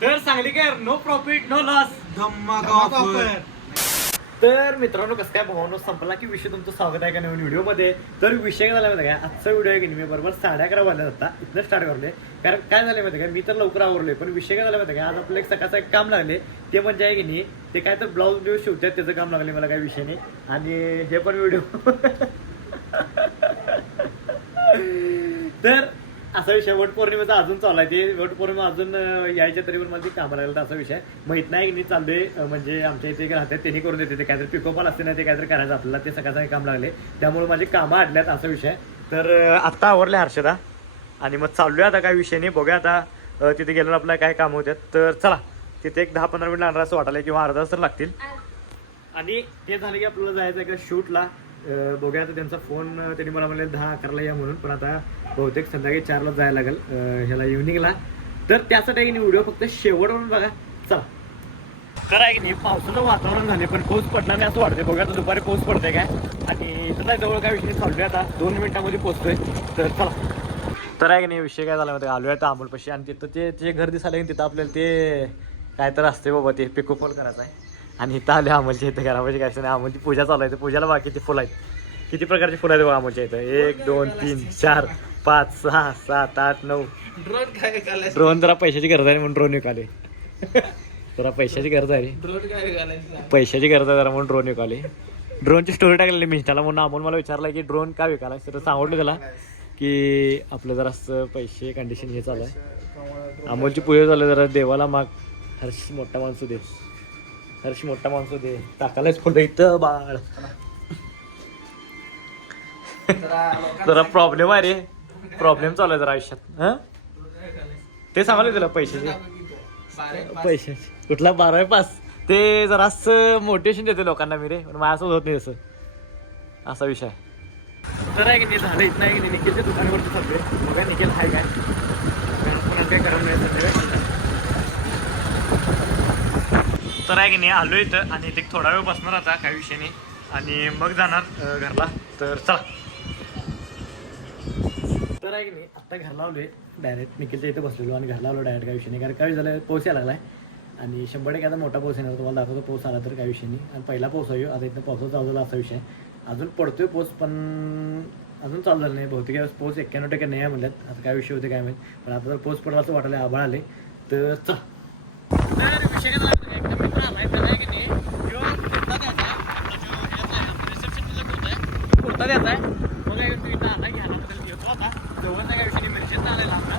तर सांगलीकर no profit no loss धम्माका ऑफर. तर मित्रांनो कसं काय भावानो संपला की विषय तुमचं स्वागत आहे का नवीन व्हिडिओमध्ये. तर विषय काय झाला माहिती काय, आजचा व्हिडिओ आहे की मी बरोबर 11:30 वाजल्या जाता इथनं स्टार्ट करले. कारण काय झालं माहिती काय, मी तर लवकर आवरलोय पण विषय काय झाला माहिती काय, आज आपलं एक सकाळचं एक काम लागले. ते म्हणजे आहे की नाही, ते काय तर ब्लाऊज ब्लाऊज शिवतात त्याचं काम लागले मला काही विषय नाही. आणि हे पण व्हिडिओ तर असा विषय वटपौर्णिमेचा अजून चालू आहे. ते वटपौर्णिमा अजून यायच्या तरी पण मला ते कामाला लागलं असा विषय माहित नाही की नाही चाललोय. म्हणजे आमच्या इथे राहतात त्यांनी करून देते, ते काहीतरी पिकोफॉल असते ना, ते काहीतरी करायचं आपल्याला, ते सकाळचं काम लागले त्यामुळे माझी कामं अडल्यात असा विषय. तर आत्ता आवरले हर्षदा आणि मग चाललोय आता काही विषय नाही, बघूया आता तिथे गेल्यावर आपल्याला काय काम होतात. तर चला तिथे एक 10-15 मिनिट लागणार असं वाटायला, किंवा अर्धा तास तर लागतील. आणि ते झालं की आपल्याला जायचं आहे का शूटला. बघूया आता त्यांचा फोन, त्यांनी मला म्हणले 10-11ला या म्हणून, पण आता बहुतेक संध्याकाळी 4ला जायला लागेल ह्याला इव्हनिंगला. तर त्यासाठी व्हिडिओ फक्त शेवटवरून बघा. चला तर आहे की नाही, पावसाचं वातावरण झाले पण पाऊस पडणार नाही असं वाटतंय. बघा आता दुपारी पाऊस पडतंय काय. आणि इथं नाही जवळ काय विषय चाललोय, आता 2 मिनिटांमध्ये पोहोचतोय. तर चला. तर आहे की नाही, विषय काय झाला माहिती, आलोय आता अमोलपाशी आणि तिथं ते घर दिसायला तिथं आपल्याला ते काय तर असते बाबा, ते पिकोफॉल करायचं आहे. आणि इथं आले अमोलच्या इथं घरामध्ये काय नाही, अमोलची पूजा चालू आहे. पूजाला बाकी किती फुलं आहेत, किती प्रकारची फुलं आहेत बघा अमोलच्या इथं. 1 2 3 4 5 6 7 8 9. ड्रोन जरा पैशाची गरज आहे म्हणून ड्रोन विकाले. जरा पैशाची गरज आहे, पैशाची गरज आहे जरा म्हणून ड्रोन विकाले. ड्रोनची स्टोरी टाकलेली मी इंस्टाला, म्हणून अमोल मला विचारला की ड्रोन का विकाला. तर सांगितलं त्याला की आपलं जरा असं पैसे कंडिशन हे चालू आहे. अमोलची पूजा चालू आहे, जरा देवाला माग हर्ष मोठा माणसू दे, हर्ष मोठा माणसू दे. टाकायलाच फुलं इथं बाळ. जरा प्रॉब्लेम आहे रे, प्रॉब्लेम चालू आहे जरा आयुष्यात. हा ते सांगायला तुला पैशाचे कुठला 12वी पास. ते जरा असं मोटिवेशन देते लोकांना मी रे, पण माझ्यासोबत होत नाही असं, असा विषय. तर आहे की ते झालं इथं आहे की निखिलच्या दुकानावरती चाललोय. बघा निखिल आहे काय, पुन्हा काय करावं नाही सध्या. तर आहे की नाही आलो इथं आणि इथे थोडा वेळ बसणार आता काही विषय नाही आणि मग जाणार घरला. तर चला. तर आहे की नाही आत्ता घरला आलोय डायरेक्ट, निखिलच्या इथे बसलेलो आणि घरला आलो डायरेक्ट. काही विषय नाही, कारण काय झालं पाऊस यायला लागलाय आणि 100% आता मोठा पाऊस येणार. तुम्हाला दाखवतो पाऊस आला तर काही विषय नाही. आणि पहिला पाऊस आहे आता इथं, पावसाचा चालू झाला असा विषय. अजून पडतोय पाऊस पण अजून चालू झालं नाही. बहुतेक पाऊस 91% नाही आहे म्हणल्यात. आता काय विषय होते काय माहिती, पण आता जर पाऊस पडला असं वाटायला, आभाळ आले. तर चला. तर विषय काय एकदम मित्र आलाय तर आहे की नाही, कुर्ता द्यायचा आहे रिसेप्शन कुर्ता द्यायचा आहे. मग तू इथं आला की ह्याला घेतो आता जवळचा काय विषय मिरचीचा आलेला आपला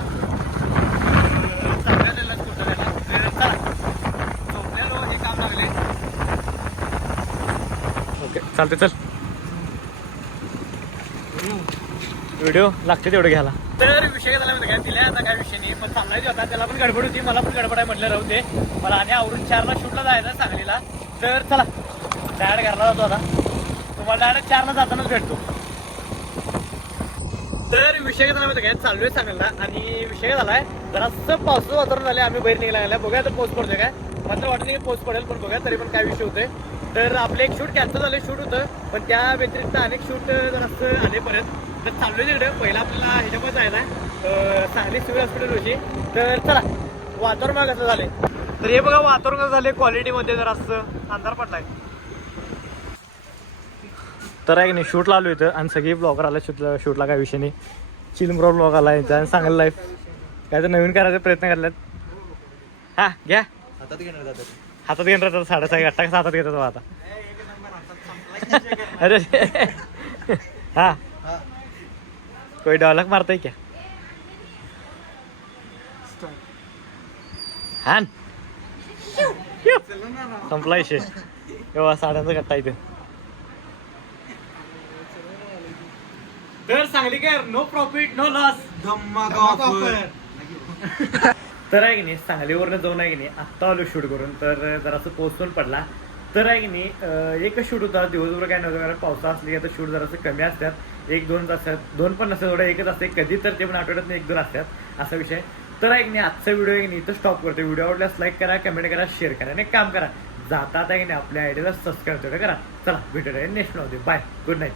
चांगला कुर्ता द्यायला. चला झोपलेलो हे काम लागले. ओके चालते, चल. व्हिडिओ लागते तेवढं घ्यायला. तर विषय झाला म्हणजे काय, तिला आता काय विषय नाही, पण चाललाय होता. त्याला पण गडबड होती, मला पण गडबड आहे म्हटलं राहू दे मला. आणि आवरून 4ला शूटला जायचं सांगलीला. तर चला डायरेक्ट घरला जातो आता. तुम्हाला डायरेक्ट 4ला जातानाच भेटतो. तर विषय काय झाला माहिती काय, चाललोय सांगायला. आणि विषय झालाय जरासं पावसाचं वातावरण झालं, आम्ही बाहेर निघायला. बघूया तर पाऊस पडतोय काय, मात्र वाटत नाही पाऊस पडेल, पण बघा तरी पण काय विषय होतोय. तर आपलं एक शूट कॅन्सल झालं, शूट होतं, पण त्या व्यतिरिक्त अनेक शूट जरासं आले परत. तर चाललोय तिकडे. पहिला आपल्याला ह्याच्यामध्ये जायचं आहे सांगली सिव्हिल हॉस्पिटल रोजी. तर चला. वातावरण कसं झालंय तर हे बघा, वातावरण कसं झालंय क्वालिटीमध्ये जरासं अंधार पडलाय. तर आहे की नाही शूटला आलो इथं आणि सगळी ब्लॉगर आला शूटला काही विषय नाही. चिलमब्रॉ ब्लॉग आला इथं आणि सांगायला लाईफ काय तर नवीन करायचा प्रयत्न करल्यात. हा घ्या हातात घेणार जातात 6:30 8 हातात घेतात आता. अरे हा कोई डायलॉग मारताय क्या. हा संपला विषय. तेव्हा 7:30 गट्टा इथे. तर सांगलीकर नो प्रॉफिट नो लॉस धम्माका ऑफर. तर आहे की नाही सांगलीवरनं जाऊन आहे की नाही आत्ता आलो शूट करून. तर जरासं पाऊस पण पडला. तर आहे की नाही एकच शूट होता, दिवसभर काय नव्हतं, कारण पावसा असली की आता शूट जरासं कमी असतात. 1-2 असतात, 2 पण नसतात, थोडं एकच असते कधी, तर ते पण आठवड्यात 1-2 असतात असा विषय. तर आहे की नाही आजचा व्हिडिओ आहे की नाही इथं स्टॉप करतो. व्हिडिओ आवडल्यास लाईक करा, कमेंट करा, शेअर करा आणि एक काम करा, जाता आहे की नाही आपल्या आयडियाला सबस्क्राईब तेवढं करा. चला भेटूया next video. Bye, good night.